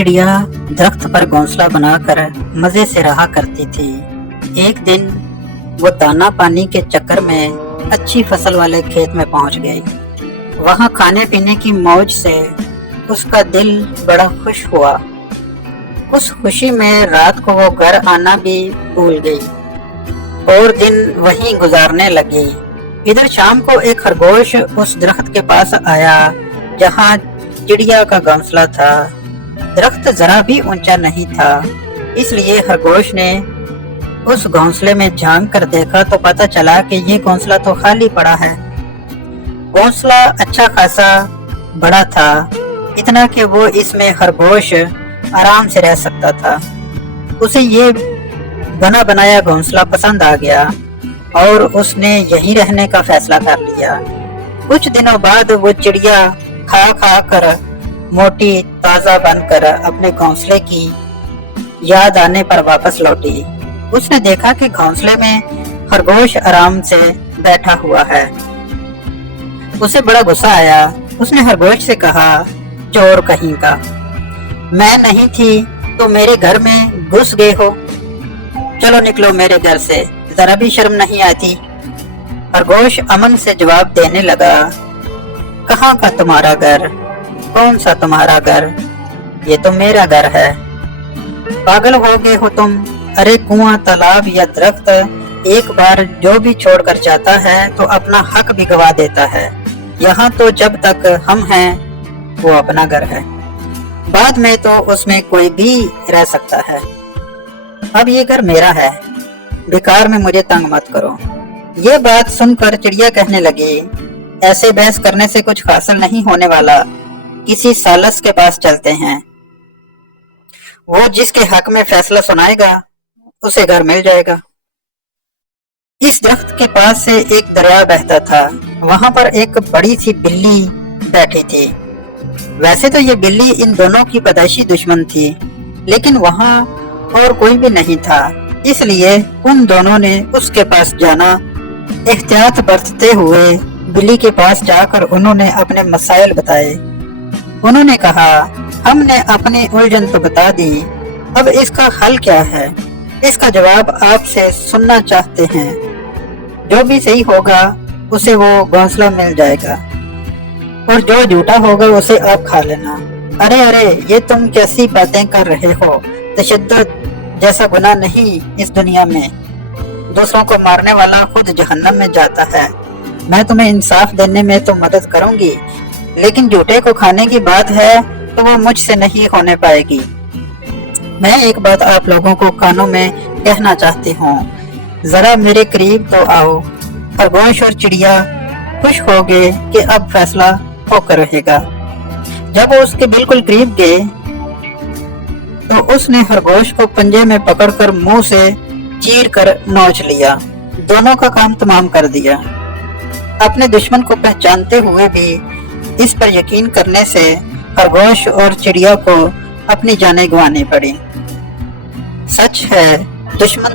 चिड़िया दरख्त पर घोंसला बनाकर मजे से रहा करती थी। एक दिन वो दाना पानी के चक्कर में अच्छी फसल वाले खेत में पहुंच गई। वहां खाने पीने की मौज से उसका दिल बड़ा खुश हुआ। उस खुशी में रात को वो घर आना भी भूल गई और दिन वहीं गुजारने लगी। इधर शाम को एक खरगोश उस दरख्त के पास आया जहां चिड़िया का घोंसला था। दरख्त जरा भी ऊंचा नहीं था, इसलिए खरगोश ने उस घोंसले में झांक कर देखा तो पता चला कि ये घोंसला तो खाली पड़ा है। घोंसला अच्छा खासा बड़ा था, इतना कि वो इसमें खरगोश आराम से रह सकता था। उसे ये बना बनाया घोंसला पसंद आ गया और उसने यहीं रहने का फैसला कर लिया। कुछ दिनों बाद वो चिड़िया खा खा कर मोटी ताजा बनकर अपने घोंसले की याद आने पर वापस लौटी। उसने देखा कि घोंसले में खरगोश आराम से बैठा हुआ है। उसे बड़ा गुस्सा आया। उसने खरगोश से कहा, चोर कहीं का, मैं नहीं थी तो मेरे घर में घुस गए हो। चलो निकलो मेरे घर से, जरा भी शर्म नहीं आती। खरगोश अमन से जवाब देने लगा, कहाँ का तुम्हारा घर? कौन सा तुम्हारा घर? ये तो मेरा घर है। पागल हो गए हो तुम? अरे कुआं, तालाब या दरख्त एक बार जो भी छोड़कर जाता है तो अपना हक भी गवा देता है। यहाँ तो जब तक हम हैं वो अपना घर है, बाद में तो उसमें कोई भी रह सकता है। अब ये घर मेरा है, बेकार में मुझे तंग मत करो। ये बात सुनकर चिड़िया कहने लगी, ऐसे बहस करने से कुछ हासिल नहीं होने वाला। किसी सालस के पास चलते हैं, वो जिसके हक में फैसला सुनाएगा उसे घर मिल जाएगा। इस दरख्त के पास से एक दरिया बहता था। वहां पर एक बड़ी सी बिल्ली बैठी थी। वैसे तो ये बिल्ली इन दोनों की पैदाइशी दुश्मन थी, लेकिन वहां और कोई भी नहीं था, इसलिए उन दोनों ने उसके पास जाना। एहतियात बरतते हुए बिल्ली के पास जाकर उन्होंने अपने मसाइल बताए। उन्होंने कहा, हमने अपनी उलझन तो बता दी, अब इसका हल क्या है? इसका जवाब आपसे सुनना चाहते हैं। जो भी सही होगा उसे वो घोंसला मिल जाएगा और जो झूठा होगा उसे आप खा लेना। अरे अरे, ये तुम कैसी बातें कर रहे हो? तशद्दुद जैसा गुनाह नहीं इस दुनिया में। दूसरों को मारने वाला खुद जहन्नम में जाता है। मैं तुम्हें इंसाफ देने में तो मदद करूंगी, लेकिन झूठे को खाने की बात है तो वो मुझसे नहीं होने पाएगी। मैं एक बात आप लोगों को कानों में कहना चाहती हूँ, जरा मेरे करीब तो आओ। खरगोश और चिड़िया खुश हो गए कि अब फैसला होकर रहेगा। जब वो उसके बिल्कुल करीब गए तो उसने खरगोश को पंजे में पकड़कर मुंह से चीर कर नोच लिया। दोनों का काम तमाम कर दिया। अपने दुश्मन को पहचानते हुए भी इस पर यकीन करने से खरगोश और चिड़िया को अपनी जानें गंवानी पड़ी। सच है, दुश्मन